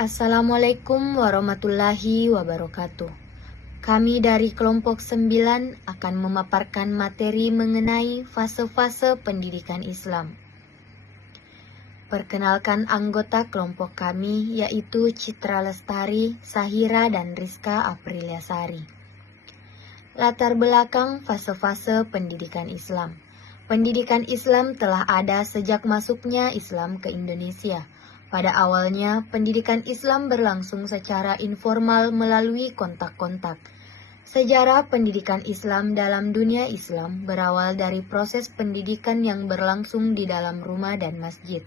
Assalamualaikum warahmatullahi wabarakatuh. Kami dari kelompok 9 akan memaparkan materi mengenai fase-fase pendidikan Islam. Perkenalkan anggota kelompok kami yaitu Citra Lestari, Sahira, dan Rizka Apriliasari. Latar belakang fase-fase pendidikan Islam. Pendidikan Islam telah ada sejak masuknya Islam ke Indonesia. Pada awalnya, pendidikan Islam berlangsung secara informal melalui kontak-kontak. Sejarah pendidikan Islam dalam dunia Islam berawal dari proses pendidikan yang berlangsung di dalam rumah dan masjid.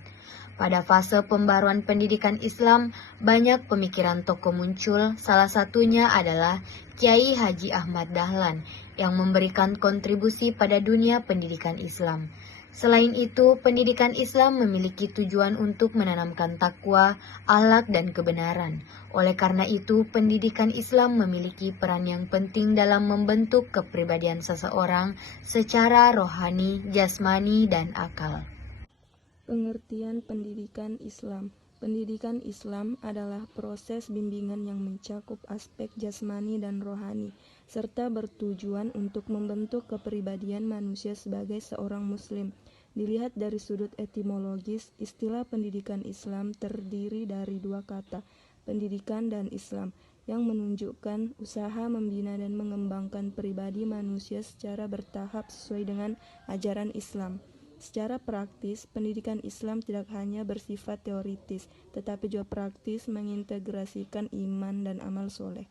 Pada fase pembaruan pendidikan Islam, banyak pemikiran tokoh muncul, salah satunya adalah Kiai Haji Ahmad Dahlan yang memberikan kontribusi pada dunia pendidikan Islam. Selain itu, pendidikan Islam memiliki tujuan untuk menanamkan takwa, akhlak, dan kebenaran. Oleh karena itu, pendidikan Islam memiliki peran yang penting dalam membentuk kepribadian seseorang secara rohani, jasmani, dan akal. Pengertian pendidikan Islam. Pendidikan Islam adalah proses bimbingan yang mencakup aspek jasmani dan rohani, serta bertujuan untuk membentuk kepribadian manusia sebagai seorang muslim. Dilihat dari sudut etimologis, istilah pendidikan Islam terdiri dari dua kata, pendidikan dan Islam, yang menunjukkan usaha membina dan mengembangkan pribadi manusia secara bertahap sesuai dengan ajaran Islam. Secara praktis, pendidikan Islam tidak hanya bersifat teoritis, tetapi juga praktis mengintegrasikan iman dan amal soleh.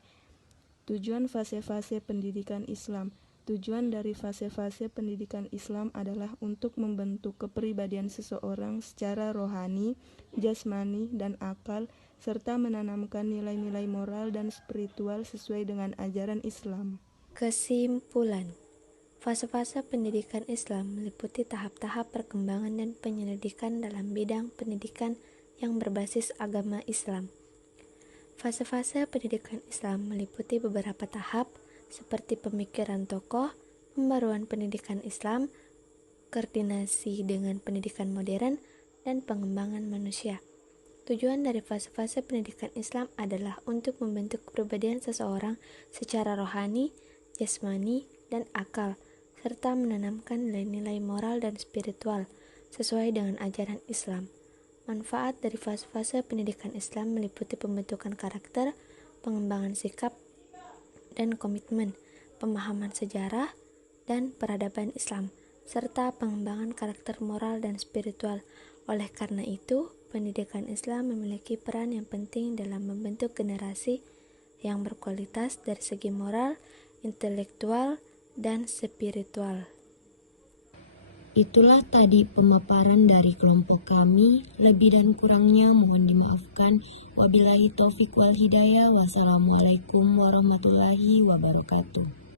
Tujuan fase-fase pendidikan Islam. Tujuan dari fase-fase pendidikan Islam adalah untuk membentuk kepribadian seseorang secara rohani, jasmani, dan akal, serta menanamkan nilai-nilai moral dan spiritual sesuai dengan ajaran Islam. Kesimpulan. Fase-fase pendidikan Islam meliputi tahap-tahap perkembangan dan penyelidikan dalam bidang pendidikan yang berbasis agama Islam. Fase-fase pendidikan Islam meliputi beberapa tahap seperti pemikiran tokoh, pembaruan pendidikan Islam, koordinasi dengan pendidikan modern, dan pengembangan manusia. Tujuan dari fase-fase pendidikan Islam adalah untuk membentuk kepribadian seseorang secara rohani, jasmani, dan akal, serta menanamkan nilai-nilai moral dan spiritual sesuai dengan ajaran Islam. Manfaat dari fase-fase pendidikan Islam meliputi pembentukan karakter, pengembangan sikap dan komitmen, pemahaman sejarah dan peradaban Islam, serta pengembangan karakter moral dan spiritual. Oleh karena itu, pendidikan Islam memiliki peran yang penting dalam membentuk generasi yang berkualitas dari segi moral, intelektual, dan spiritual. Itulah tadi pemaparan dari kelompok kami. Lebih dan kurangnya mohon dimaafkan. Wabillahi taufik wal hidayah. Wassalamualaikum warahmatullahi wabarakatuh.